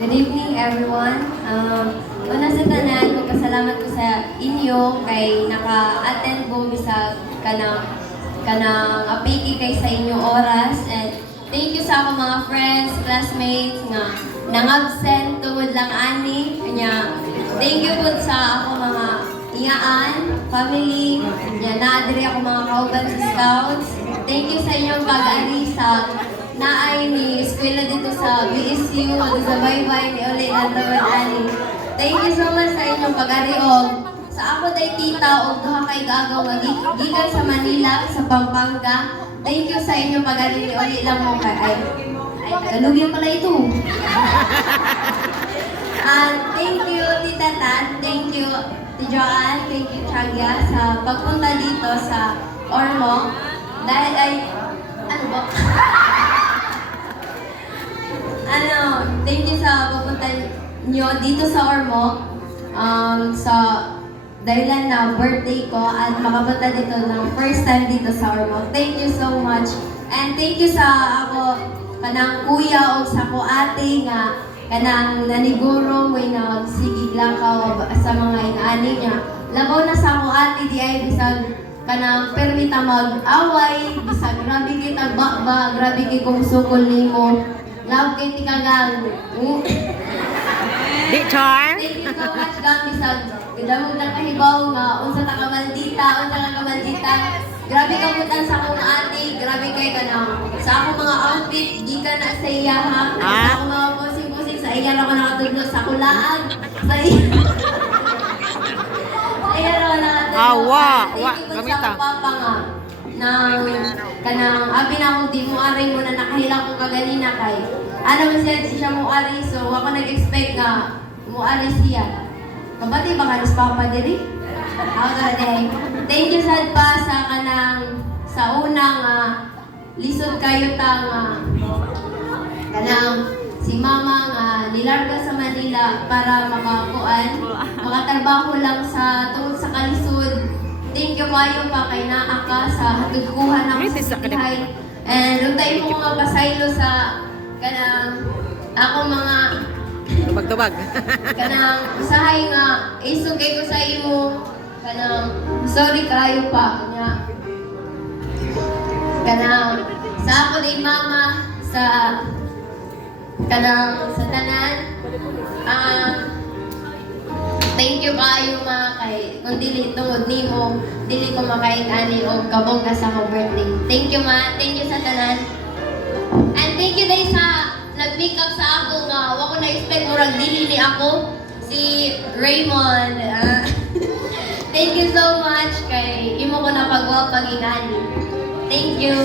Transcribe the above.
Good evening, everyone. Una sa tanan, magpasalamat ko sa inyo kay naka-attend ko bisag kanang apiki kay sa inyong oras, and thank you sa ako mga friends, classmates nga nang-absent tungod lang ani. Kanya thank you po sa ako mga iyaan, family, nya naadiri ako mga kauban sa scouts. Thank you sa inyong pag-ari sa naay ni eskwela dito sa BSU o sa baybay ni Uli Lantawan Ani. Thank you so much sa inyong pag-ariog. Sa ako day tita o duha kay gagaw nga gikan sa Manila, sa Pampanga. Thank you sa inyong pag-ari ni Uli lang mo kay ay Tagalogin pala ito. And thank you Tita Tan, thank you Tita Joanne, thank you Chagya sa pagpunta dito sa Ormoc. Dahil ay ano ba? Thank you sa pupunta nyo dito sa Ormoc, sa dahilan na birthday ko at makapunta dito ng first time dito sa Ormoc. Thank you so much. And thank you sa ako, kanang kuya o sa ko ate nga, kanang naniguro, may nagsigig lang ka sa mga inaani niya. Labaw na sa ako ate, di ay bisag kanang permita mag-away, bisag grabe kita ba, grabe kay kong sukol nimo. Love kay tikagang. Di char? Thank you so much, Gami. Kadamog lang kahibaw nga, unsa ta ka maldita. Grabe ka mutan sa akong ate, grabe kay ka na. Sa akong mga outfit, di ka na sa iya ha. Sa akong mga posing-posing, sa iya lang ako nakatudlo sa kulaan. Sa iya. Sa iya lang ako nakatudlo. Wa, Thank you gamita. sa papa nga. Kanang abi na akong di mo ari mo na nakahilang ko kaganina kay ano man siya mo ari, so ako nag-expect na mo ari siya. Kabati ba kanis papa diri? Ako day. Thank you sad pa sa kanang sa unang lisod kayo ta nga kanang si mama nga nilarga sa Manila para makatrabaho lang sa tungod sa kalisod. Thank you kayo pa kay naa ka sa hatugkuhan ako sa bihay. And luntay mo mga pasaylo sa kanang ako mga Tubag-tubag. kanang usahay nga isugay ko sa imo kanang sorry kayo pa kanang sa ako din mama sa kanang sa tanan. Thank you kayo mga kay kung dili tungod nimo dili ko makain ani og kabong ka sa akong birthday. Thank you ma, thank you sa tanan. And thank you dai sa nag-make up sa ako nga wa ko na-expect murag dili ni ako si Raymond. Thank you so much kay imo ko na pagwa pagingani. Thank you.